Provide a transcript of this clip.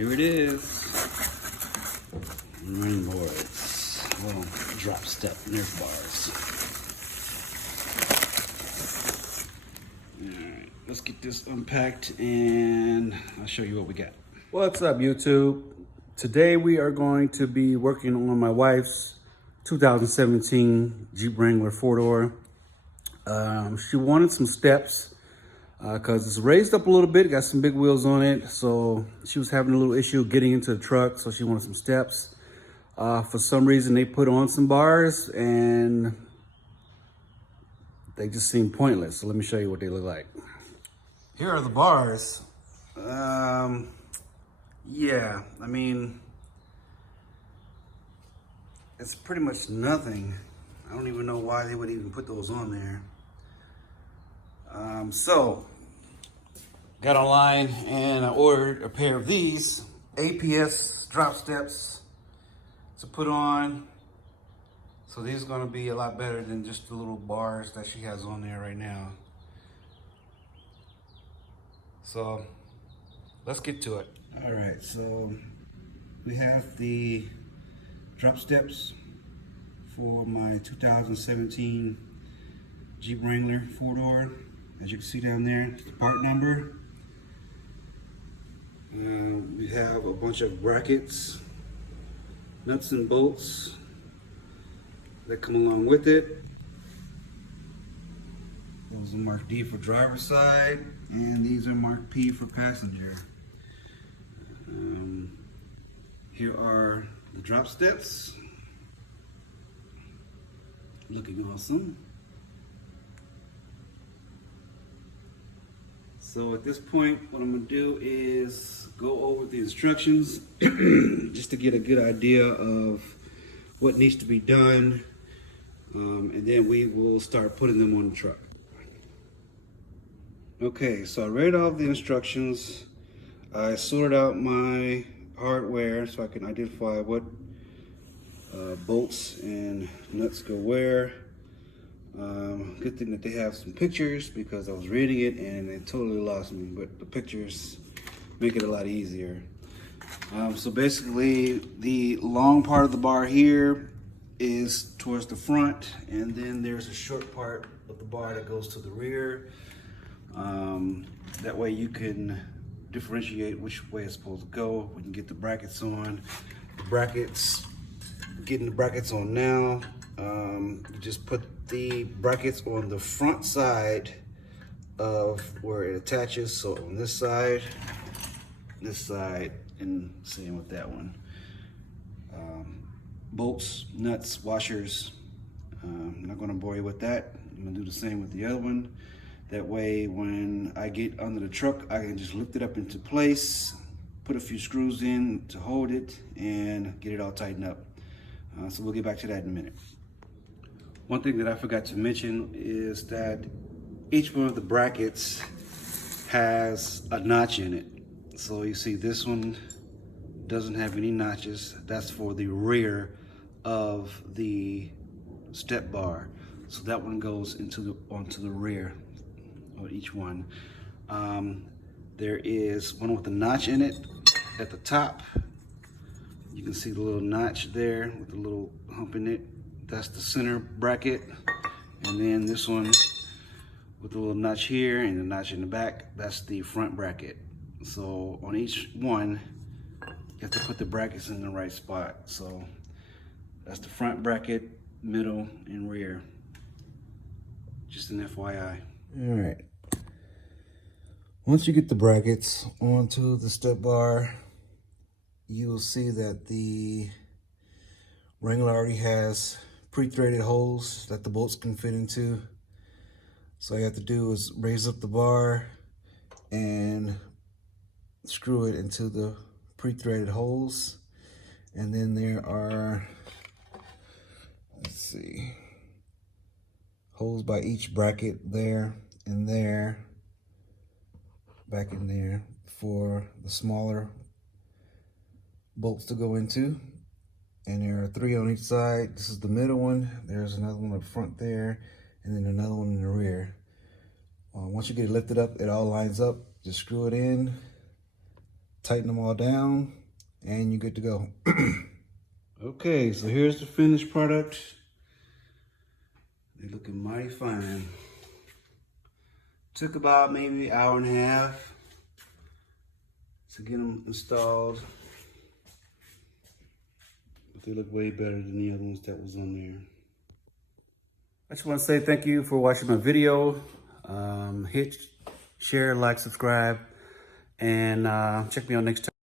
here it is. Run boards. Well, drop step nerf bars. Alright, let's get this unpacked and I'll show you what we got. What's up, YouTube? Today we are going to be working on my wife's 2017 Jeep Wrangler 4-door. She wanted some steps because it's raised up a little bit, got some big wheels on it. So she was having a little issue getting into the truck, so she wanted some steps. For some reason, they put on some bars and they just seem pointless. So let me show you what they look like. Here are the bars. Yeah, I mean, it's pretty much nothing. I don't even know why they would even put those on there. So, got online and I ordered a pair of these APS drop steps to put on. So these are gonna be a lot better than just the little bars that she has on there right now. So, let's get to it. All right, so we have the drop steps for my 2017 Jeep Wrangler 4-door. As you can see down there, the part number. We have a bunch of brackets, nuts and bolts that come along with it. Those are marked D for driver's side, and these are marked P for passenger. Here are the drop steps. Looking awesome. So at this point, what I'm gonna do is go over the instructions just to get a good idea of what needs to be done. And then we will start putting them on the truck. Okay, so I read all the instructions. I sorted out my hardware so I can identify what bolts and nuts go where. Good thing that they have some pictures because I was reading it and it totally lost me, but the pictures make it a lot easier. So basically the long part of the bar here is towards the front, and then there's a short part of the bar that goes to the rear. That way you can differentiate which way it's supposed to go. We can get the brackets on. Getting the brackets on now. You just put the brackets on the front side of where it attaches. So on this side, and same with that one. Bolts, nuts, washers. I'm not gonna bore you with that. I'm gonna do the same with the other one. That way, when I get under the truck, I can just lift it up into place, put a few screws in to hold it, and get it all tightened up. So we'll get back to that in a minute. One thing that I forgot to mention is that each one of the brackets has a notch in it. So you see this one doesn't have any notches. That's for the rear of the step bar. So that one goes onto the rear of each one. There is one with a notch in it at the top. You can see the little notch there with the little hump in it. That's the center bracket. And then this one with the little notch here and the notch in the back, that's the front bracket. So on each one, you have to put the brackets in the right spot. So that's the front bracket, middle, and rear. Just an FYI. All right. Once you get the brackets onto the step bar, you will see that the Wrangler already has pre-threaded holes that the bolts can fit into. So all you have to do is raise up the bar and screw it into the pre-threaded holes. And then there are, let's see, holes by each bracket there and there, back in there for the smaller bolts to go into. And there are 3 on each side. This is the middle one. There's another one up front there, and then another one in the rear. Once you get it lifted up, it all lines up. Just screw it in, tighten them all down, and you're good to go. Okay, so here's the finished product. They're looking mighty fine. Took about maybe an hour and a half to get them installed. But they look way better than the other ones that was on there. I just want to say thank you for watching my video. Hit share, like, subscribe, and check me out next time.